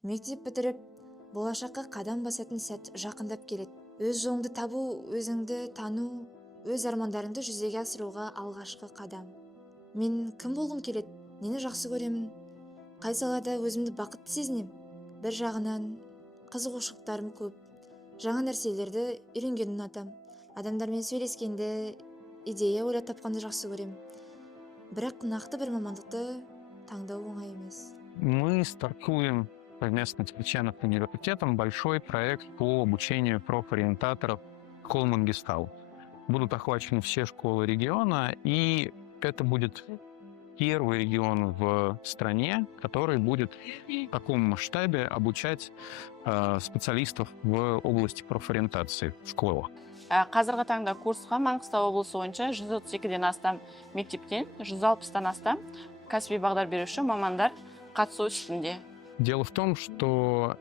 Мектеп бітіріп, болашаққа қадам басатын сәт жақындап келеді. Өз жолыңды табу, өзіңді тану, өз армандарыңды жүзеге асыруға алғашқы қадам. Мен кім болғым келеді, нені жақсы көремін, қай салада өзімді бақытты сезінем. Бір жағынан қызығушылықтарым көп, жаңа нәрселерді үйренгенді ұнатам. Адамдармен сөйлескенді, идея ойлап тапқанды жақсы көрем. Бірақ нақты бір мамандықты таңдау оңай емес. Мы стартуем совместно с Печеновским университетом большой проект по обучению профориентаторов школ Мангистау. Будут охвачены все школы региона, и это будет первый регион в стране, который будет в таком масштабе обучать специалистов в области профориентации в школах. Қазіргі таңда курсқа Маңғыстау облысы бойынша 132-ден астам мектептен 160-тан астам кәсіби бағдар беруші мамандар қатысу үстінде. Дело в том, что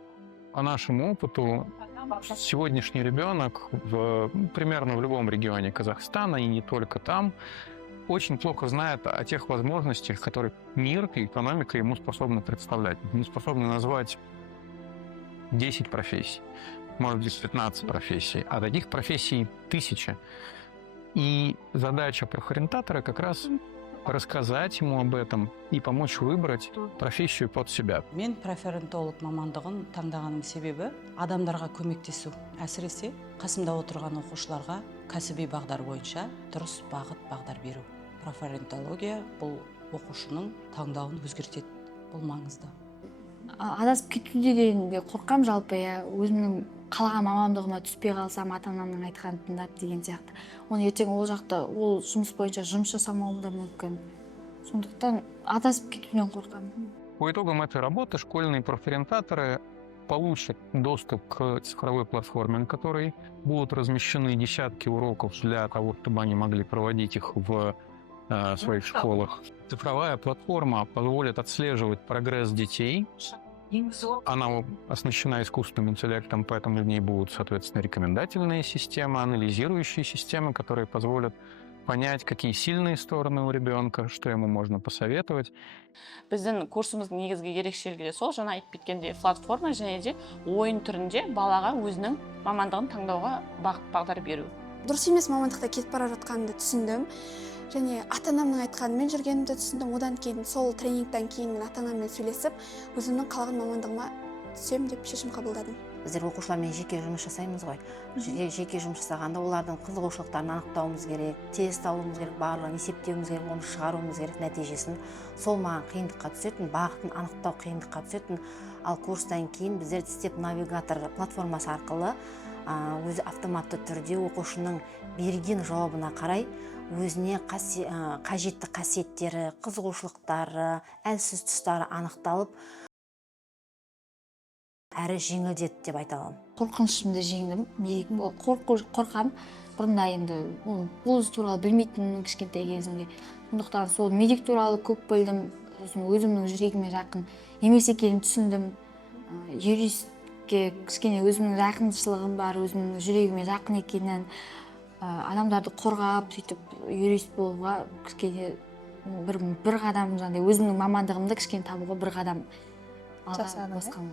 по нашему опыту сегодняшний ребенок примерно в любом регионе Казахстана, и не только там, очень плохо знает о тех возможностях, которые мир и экономика ему способны представлять. Мы способны назвать 10 профессий, может быть, 15 профессий, а таких профессий 1000. И задача профориентатора как раз рассказать ему об этом и помочь выбрать профессию под себя. Мен профориентолог мамандығын таңдағаным себебі адамдарға көмектесу. Әсіресе қасымда отырған оқушыларға кәсіби бағдар бойынша дұрыс бағдар беру. Профориентология бұл оқушының таңдауын өзгертеді. Бұл маңызды. Адасып кетуден қорқам жалпы, өзімнің қалаған мамандығыма түспей қалсам, ата-анамның айтқанын тыңдап деген сияқты. Оны ертең ол жақта ол жұмыс бойынша жұмыс жасамауым да мүмкін. Сондықтан адасып кетуден қорқам. По итогам этой работы школьные профориентаторы получат доступ к цифровой платформе, на которой будут размещены десятки уроков для того, чтобы они могли проводить их в своих школах. Цифровая платформа позволит отслеживать прогресс детей. Она оснащена искусственным интеллектом, поэтому в ней будут, соответственно, рекомендательные системы, анализирующие системы, которые позволят понять, какие сильные стороны у ребенка, что ему можно посоветовать. Біздің курсымыздың негізгі ерекшелігі сол, жаңа айтып кеткендей, платформа және де ойын түрінде балаға өзінің мамандығын таңдауға бағдар беру. Дұрыс емес мамандықта кетіп бара жатқанымды түсіндім. Және ата-анамның айтқанымен жүргенімді түсіндім. Одан кейін сол тренингтен кейін мен ата-анаммен сөйлесіп, өзімнің қалаған мамандығыма түсем деп шешім қабылдадым. Біздер оқушылармен жеке жұмыс жасаймыз ғой. Жеке жұмыс жасағанда олардың қызығушылықтарын анықтауымыз керек, тест алуымыз керек, барлығын есептеуіміз керек, оны шығаруымыз керек нәтижесін. Сол маған қиындыққа түсетін, бағытын анықтау қиындыққа түсетін. Ал курстан кейін біздер степ навигатор платформасы арқылы өзі автоматты түрде оқушының берген жауабына қарай өзіне қажетті қасиеттері, қызығушылықтары, әлсіз тұстары анықталып, әрі жеңілдетті деп айта аламын. Қорқынышымды жеңдім. Қорқам. Бұрында енді бұл туралы білмейтінмін кішкентай кезімде. Сондықтан сол медик туралы көп білдім. Өзімнің жүрегіме жақын емес екенін түсіндім. Юристке кішкене өзімнің жақыншылығым бар, өзімнің жүрегіме жақын екенін, адамдарды қорғап, сөйтіп юрист болуға кішкене бір қадам, өзімнің мамандығымды кішкене табуға бір қадам алға басқам.